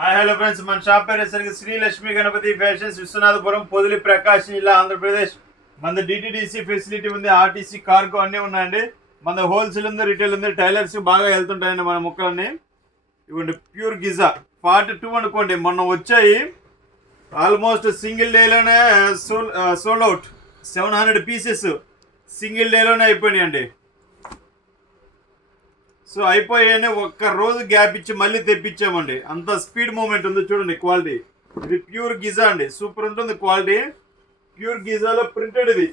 Hi hello friends, మన shop పేరు వచ్చేసరికి శ్రీ లక్ష్మీ గణపతి ఫ్యాషన్స్, విశ్వనాథపురం, పొదిలి, ప్రకాశం జిల్లా, ఆంధ్రప్రదేశ్. మన డిటిడిసి ఫెసిలిటీ ఉంది, ఆర్టీసీ, కార్గో అన్నీ ఉన్నాయండి. మన హోల్సేల్ ఉంది, రిటైల్ ఉంది, టైలర్స్ బాగా వెళ్తుంటాయండి మన ముక్కలన్నీ. ఇవ్వండి ప్యూర్ గిజా 42 అనుకోండి, మొన్న వచ్చాయి. ఆల్మోస్ట్ సింగిల్ డేలోనే సోల్డ్ అవుట్. 700 పీసెస్ సింగిల్ డేలోనే అయిపోయినాయి అండి. సో అయిపోయాయని ఒక్క రోజు గ్యాప్ ఇచ్చి మళ్ళీ తెప్పించామండి. అంత స్పీడ్ మూమెంట్ ఉంది చూడండి. క్వాలిటీ ఇది ప్యూర్ గిజా అండి, సూపర్ ఉంటుంది క్వాలిటీ. ప్యూర్ గిజాలో ప్రింటెడ్ ఇది.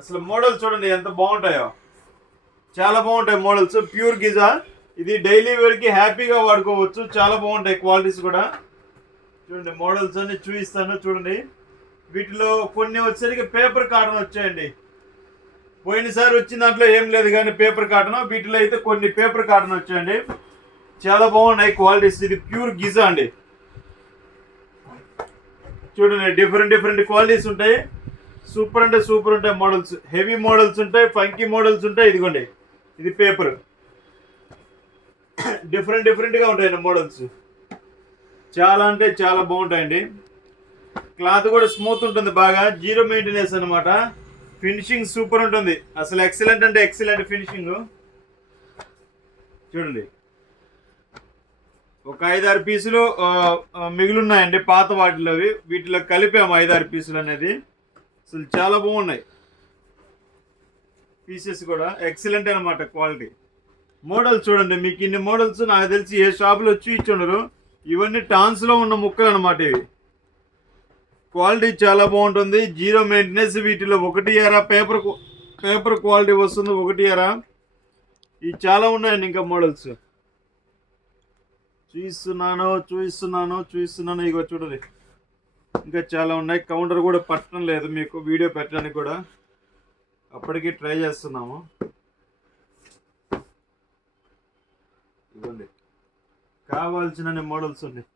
అసలు మోడల్స్ చూడండి ఎంత బాగుంటాయో, చాలా బాగుంటాయి మోడల్స్. ప్యూర్ గిజా ఇది డైలీ వేర్కి హ్యాపీగా వాడుకోవచ్చు. చాలా బాగుంటాయి క్వాలిటీస్ కూడా. చూడండి మోడల్స్ అన్ని చూపిస్తాను చూడండి. వీటిలో కొన్ని వచ్చేసరికి పేపర్ కాటన్ వచ్చాయండి. పోయినసారి వచ్చిన దాంట్లో ఏం లేదు కానీ పేపర్ కాటన్, వీటిలో అయితే కొన్ని పేపర్ కాటన్ వచ్చాయండి. చాలా బాగున్నాయి క్వాలిటీస్. ఇది ప్యూర్ గిజా అండి. చూడండి డిఫరెంట్ క్వాలిటీస్ ఉంటాయి. సూపర్ అంటే సూపర్ ఉంటాయి మోడల్స్. హెవీ మోడల్స్ ఉంటాయి, ఫంకీ మోడల్స్ ఉంటాయి. ఇదిగోండి ఇది పేపర్. డిఫరెంట్గా ఉంటాయండి మోడల్స్. చాలా అంటే చాలా బాగుంటాయండి. క్లాత్ కూడా స్మూత్ ఉంటుంది, బాగా జీరో మెయింటెనెన్స్ అనమాట. ఫినిషింగ్ సూపర్ ఉంటుంది, అసలు ఎక్సలెంట్ అంటే ఎక్సలెంట్ ఫినిషింగ్. చూడండి ఒక 5-6 పీసులు మిగిలిన్నాయండి పాత వాటిలో. వీటిలో కలిపాము 5-6 పీసులు అనేది. అసలు చాలా బాగున్నాయి పీసెస్ కూడా, ఎక్సలెంట్ అనమాట క్వాలిటీ. మోడల్స్ చూడండి, మీకు ఇన్ని మోడల్స్ నాకు తెలిసి ఏ షాపులో వచ్చి ఇచ్చుండరు. ఇవన్నీ టాన్స్లో ఉన్న ముక్కలు అనమాట ఇవి. క్వాలిటీ చాలా బాగుంటుంది, జీరో మెయింటెనెన్స్. వీటిలో 1 పేపర్ క్వాలిటీ వస్తుంది, 1 ఇవి చాలా ఉన్నాయండి. ఇంకా మోడల్స్ చూపిస్తున్నాను ఇగో చూడండి. ఇంకా చాలా ఉన్నాయి. కౌంటర్ కూడా పట్టడం లేదు మీకు వీడియో పెట్టడానికి కూడా, అప్పటికి ట్రై చేస్తున్నాము. ఇవ్వండి కావాల్సిన మోడల్స్ ఉన్నాయి,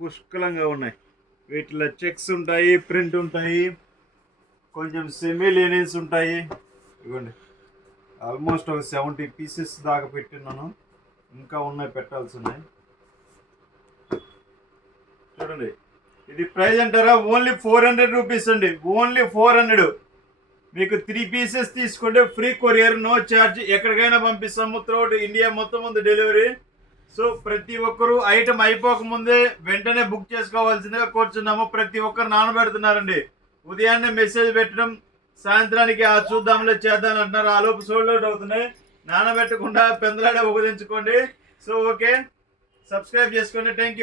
పుష్కలంగా ఉన్నాయి. వీటిలో చెక్స్ ఉంటాయి, ప్రింట్ ఉంటాయి, కొంచెం సెమీ లెనిన్స్ ఉంటాయి. ఇవ్వండి ఆల్మోస్ట్ ఒక 70 పీసెస్ దాకా పెట్టినాను, ఇంకా ఉన్నాయి, పెట్టాల్సి ఉన్నాయి. చూడండి ఇది ప్రైస్ అంటారా, ఓన్లీ 400 రూపీస్ అండి. ఓన్లీ 400. మీకు 3 పీసెస్ తీసుకుంటే ఫ్రీ కొరియర్, నో ఛార్జ్. ఎక్కడికైనా పంపిస్తాము, త్రూఅవుట్ ఇండియా మొత్తం ఉంది డెలివరీ. సో ప్రతి ఒక్కరు ఐటమ్ అయిపోకముందే వెంటనే బుక్ చేసుకోవాల్సిందిగా కోరుచున్నాము. ప్రతి ఒక్కరు నానబెడుతున్నారండి. ఉదయాన్నే మెసేజ్ పెట్టడం, సాయంత్రానికి చూద్దాంలో చేద్దాం అంటున్నారు. ఆలోపు సోల్డ్ అవుట్ అవుతున్నాయి. నానబెట్టకుండా పెందలాడే ఉపయోగించుకోండి. సో ఓకే, సబ్స్క్రైబ్ చేసుకోండి. Thank you.